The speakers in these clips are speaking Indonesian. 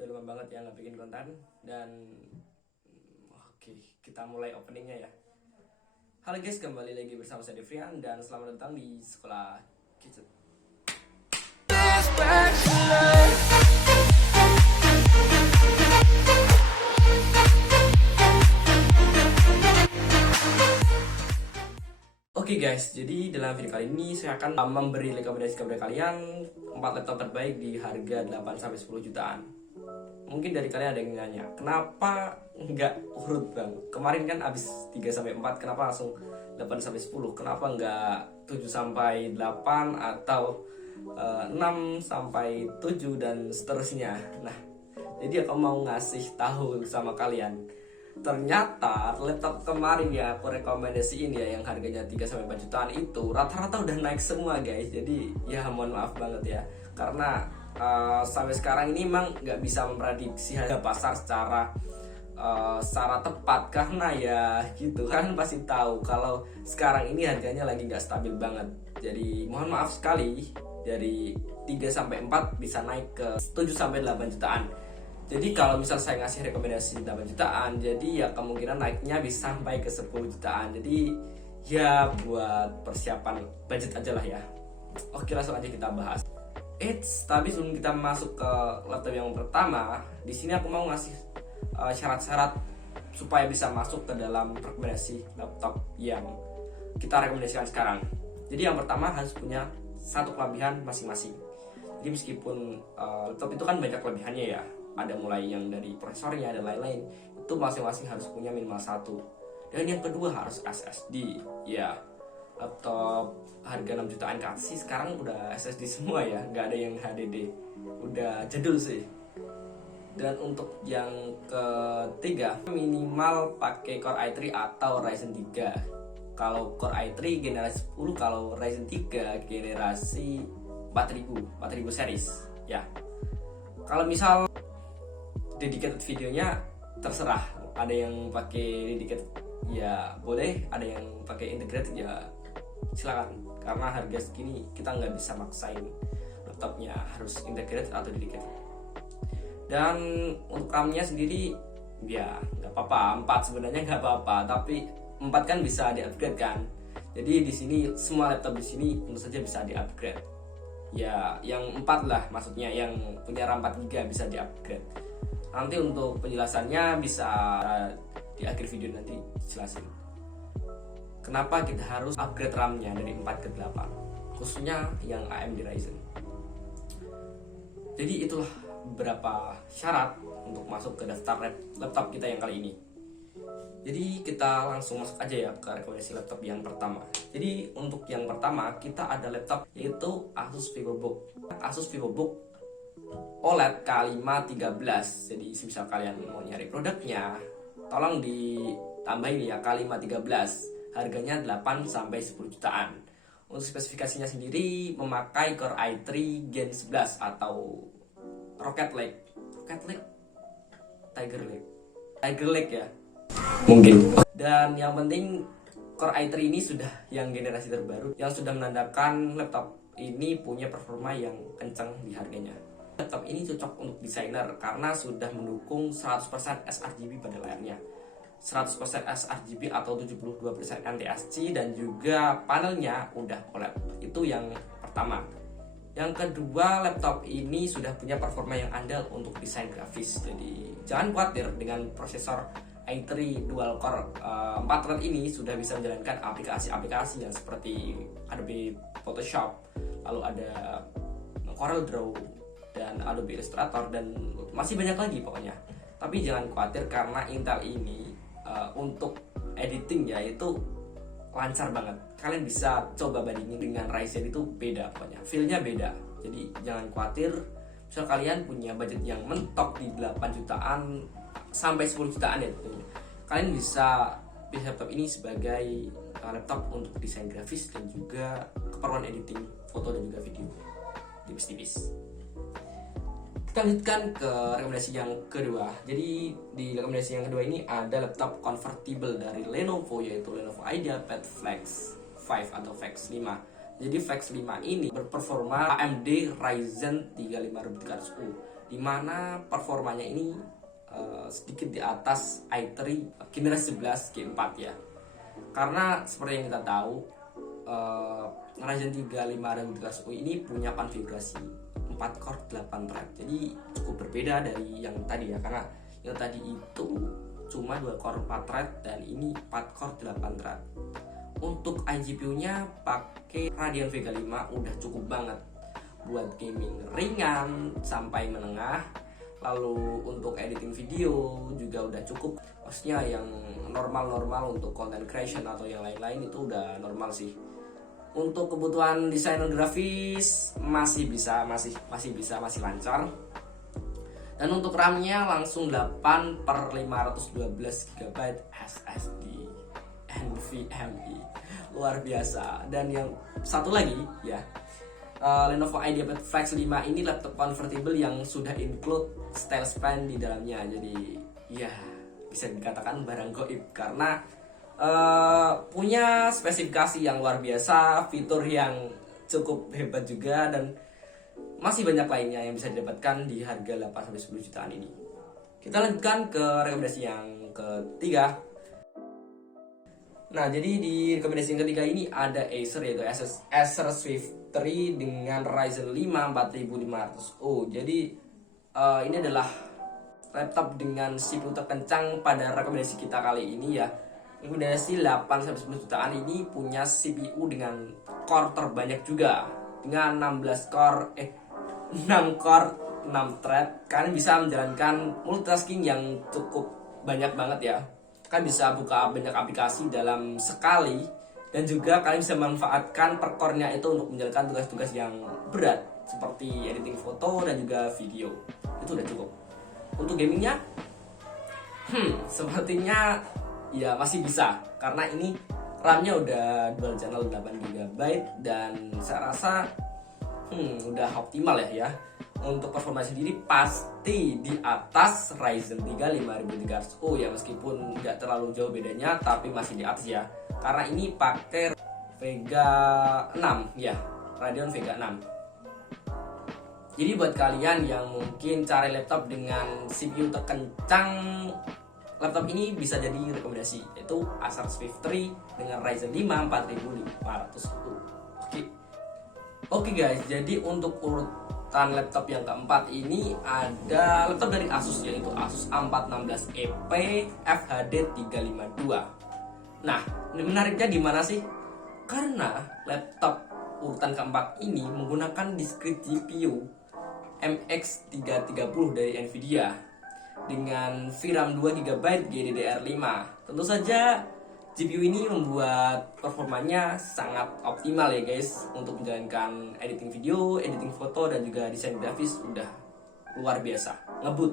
Udah lama banget ya nggak bikin konten. Dan oke, kita mulai openingnya ya. Halo guys, kembali lagi bersama saya Devrian dan selamat datang di Sekolah Gadget. Oke guys, jadi dalam video kali ini saya akan memberi rekomendasi kepada kalian 4 laptop terbaik di harga 8-10 jutaan. Mungkin dari kalian ada yang nanya, kenapa nggak urut bang? Kemarin kan abis 3-4, kenapa langsung 8-10? Kenapa nggak 7-8 atau 6-7 dan seterusnya? Nah, jadi aku mau ngasih tahu sama kalian. Ternyata laptop kemarin ya aku rekomendasiin ya yang harganya 3-4 jutaan itu rata-rata udah naik semua guys. Jadi ya mohon maaf banget ya, karena sampai sekarang ini emang nggak bisa memprediksi harga pasar secara tepat, karena ya gitu kan pasti tahu kalau sekarang ini harganya lagi nggak stabil banget. Jadi mohon maaf sekali, dari 3-4 bisa naik ke 7-8 jutaan. Jadi kalau misal saya ngasih rekomendasi 8 jutaan, jadi ya kemungkinan naiknya bisa sampai ke 10 jutaan. Jadi ya buat persiapan budget aja lah ya. Oke, langsung aja kita bahas. Tapi sebelum kita masuk ke laptop yang pertama, di sini aku mau ngasih syarat-syarat supaya bisa masuk ke dalam rekomendasi laptop yang kita rekomendasikan sekarang. Jadi yang pertama harus punya satu kelebihan masing-masing. Jadi meskipun laptop itu kan banyak kelebihannya ya, ada mulai yang dari prosesornya dan lain-lain, itu masing-masing harus punya minimal satu. Dan yang kedua harus SSD. Ya, laptop harga 6 jutaan ke atas sih sekarang udah SSD semua ya, nggak ada yang HDD, udah jadul sih. Dan untuk yang ketiga, minimal pakai Core i3 atau Ryzen 3. Kalau Core i3 generasi 10, kalau Ryzen 3 generasi 4000 series ya. Kalau misal dedicated videonya terserah, ada yang pakai dedicated ya boleh, ada yang pakai integrated ya silakan, karena harga segini kita nggak bisa maksain laptopnya harus integrated atau dedicated. Dan untuk RAM-nya sendiri ya nggak apa-apa, 4 sebenarnya nggak apa-apa, tapi 4 kan bisa di-upgrade kan. Jadi di sini semua laptop di sini tentu saja bisa di-upgrade. Ya, yang 4 lah maksudnya, yang punya RAM 4 GB bisa di-upgrade. Nanti untuk penjelasannya bisa di akhir video nanti jelasin kenapa kita harus upgrade RAM-nya dari 4 ke 8, khususnya yang AMD Ryzen. Jadi itulah beberapa syarat untuk masuk ke daftar laptop kita yang kali ini. Jadi kita langsung masuk aja ya ke rekomendasi laptop yang pertama. Jadi untuk yang pertama kita ada laptop yaitu Asus VivoBook. Asus VivoBook OLED K5 13. Jadi misal kalian mau nyari produknya, tolong ditambahin ya K5 13. Harganya 8-10 jutaan. Untuk spesifikasinya sendiri memakai Core i3 Gen 11 atau Rocket Lake, Tiger Lake ya mungkin. Dan yang penting Core i3 ini sudah yang generasi terbaru, yang sudah menandakan laptop ini punya performa yang kencang di harganya. Laptop ini cocok untuk desainer karena sudah mendukung 100% sRGB pada layarnya, 100% sRGB atau 72% NTSC, dan juga panelnya udah OLED. Itu yang pertama. Yang kedua, laptop ini sudah punya performa yang andal untuk desain grafis. Jadi jangan khawatir, dengan prosesor i3 dual core 4 thread ini sudah bisa menjalankan aplikasi-aplikasi yang seperti Adobe Photoshop, lalu ada Corel Draw dan Adobe Illustrator, dan masih banyak lagi pokoknya. Tapi jangan khawatir karena Intel ini untuk editing ya itu lancar banget. Kalian bisa coba bandingin dengan Ryzen, itu beda pokoknya, feel-nya beda. Jadi jangan khawatir, misal kalian punya budget yang mentok di 8 jutaan sampai 10 jutaan ya tentunya, kalian bisa pilih laptop ini sebagai laptop untuk desain grafis dan juga keperluan editing foto dan juga video tipis-tipis. Kita lanjutkan ke rekomendasi yang kedua. Jadi di rekomendasi yang kedua ini ada laptop convertible dari Lenovo, yaitu Lenovo IdeaPad Flex 5 atau Flex 5. Jadi Flex 5 ini berperforma AMD Ryzen 3500U dimana performanya ini sedikit di atas i3 generasi 11 G4 ya. Karena seperti yang kita tahu, Ryzen 3 5300U ini punya konfigurasi 4 core 8 thread. Jadi cukup berbeda dari yang tadi ya, karena yang tadi itu cuma 2 core 4 thread dan ini 4 core 8 thread. Untuk iGPU-nya pakai Radeon Vega 5 udah cukup banget buat gaming ringan sampai menengah. Lalu untuk editing video juga udah cukup. Maksudnya yang normal-normal untuk content creation atau yang lain-lain itu udah normal sih. Untuk kebutuhan desain grafis masih lancar. Dan untuk RAM-nya langsung 8/512 GB SSD NVMe. Luar biasa. Dan yang satu lagi ya, Lenovo IdeaPad Flex 5 ini laptop convertible yang sudah include stylus pen di dalamnya. Jadi ya bisa dikatakan barang goib karena punya spesifikasi yang luar biasa, fitur yang cukup hebat juga, dan masih banyak lainnya yang bisa didapatkan di harga 8-10 jutaan ini. Kita lanjutkan ke rekomendasi yang ketiga. Nah, jadi di rekomendasi yang ketiga ini ada Acer, yaitu Acer Swift 3 dengan Ryzen 5 4500U. Jadi ini adalah laptop dengan CPU terkencang pada rekomendasi kita kali ini ya. Rekomendasi 8-10 jutaan ini punya CPU dengan core terbanyak juga, dengan 6 core 6 thread. Kalian bisa menjalankan multitasking yang cukup banyak banget ya. Kalian bisa buka banyak aplikasi dalam sekali, dan juga kalian bisa memanfaatkan per core-nya itu untuk menjalankan tugas-tugas yang berat seperti editing foto dan juga video. Itu udah cukup. Untuk gamingnya sepertinya ya masih bisa, karena ini RAM-nya udah dual channel 8 GB dan saya rasa udah optimal ya. Untuk performa sendiri pasti di atas Ryzen 3 5300U ya, meskipun nggak terlalu jauh bedanya, tapi masih di atas ya, karena ini pakai Vega 6 ya, Radeon Vega 6. Jadi buat kalian yang mungkin cari laptop dengan CPU terkencang, laptop ini bisa jadi rekomendasi, yaitu Acer Swift 3 dengan Ryzen 5 4500U. Oke guys, jadi untuk urutan laptop yang keempat ini ada laptop dari Asus, yaitu Asus A416EP FHD 352. Nah, ini menariknya di mana sih? Karena laptop urutan keempat ini menggunakan discrete GPU MX330 dari Nvidia dengan VRAM 2GB GDDR5. Tentu saja GPU ini membuat performanya sangat optimal ya guys, untuk menjalankan editing video, editing foto, dan juga desain grafis udah luar biasa, ngebut.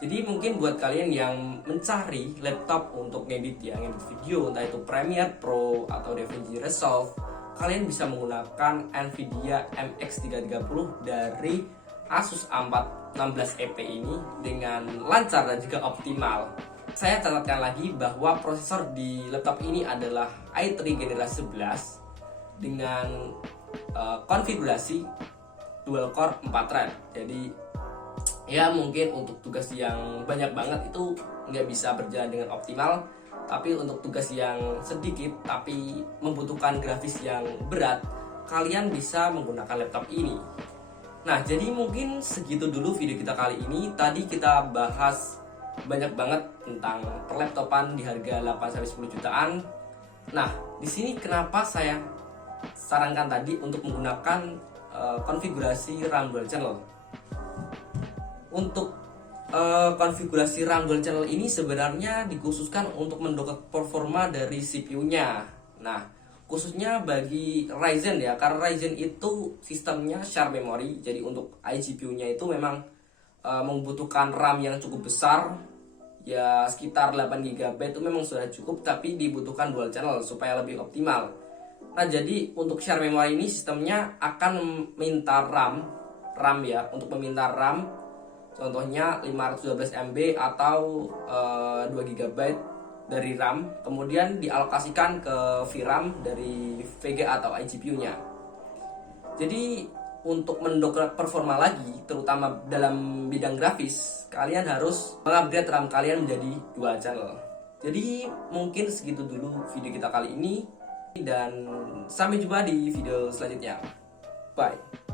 Jadi mungkin buat kalian yang mencari laptop untuk ngedit video, entah itu Premiere Pro atau DaVinci Resolve, kalian bisa menggunakan Nvidia MX330 dari Asus A416EP ini dengan lancar dan juga optimal. Saya catatkan lagi bahwa prosesor di laptop ini adalah i3 generasi 11 dengan konfigurasi dual core 4 thread. Jadi ya mungkin untuk tugas yang banyak banget itu nggak bisa berjalan dengan optimal, tapi untuk tugas yang sedikit tapi membutuhkan grafis yang berat, kalian bisa menggunakan laptop ini. Nah, jadi mungkin segitu dulu video kita kali ini. Tadi kita bahas banyak banget tentang perlaptopan di harga 8-10 jutaan. Nah, di sini kenapa saya sarankan tadi untuk menggunakan konfigurasi RAM dual channel. Untuk konfigurasi RAM dual channel ini sebenarnya dikhususkan untuk mendongkrak performa dari CPU-nya. Nah, khususnya bagi Ryzen ya, karena Ryzen itu sistemnya share memory. Jadi untuk iGPU-nya itu memang membutuhkan RAM yang cukup besar, ya sekitar 8 GB itu memang sudah cukup, tapi dibutuhkan dual channel supaya lebih optimal. Nah, jadi untuk share memory ini sistemnya akan meminta RAM ya, untuk meminta RAM contohnya 512 MB atau 2 GB dari RAM, kemudian dialokasikan ke VRAM dari VGA atau iGPU-nya. Jadi untuk mendongkrak performa lagi, terutama dalam bidang grafis, kalian harus mengupgrade RAM kalian menjadi dual channel. Jadi mungkin segitu dulu video kita kali ini, dan sampai jumpa di video selanjutnya. Bye.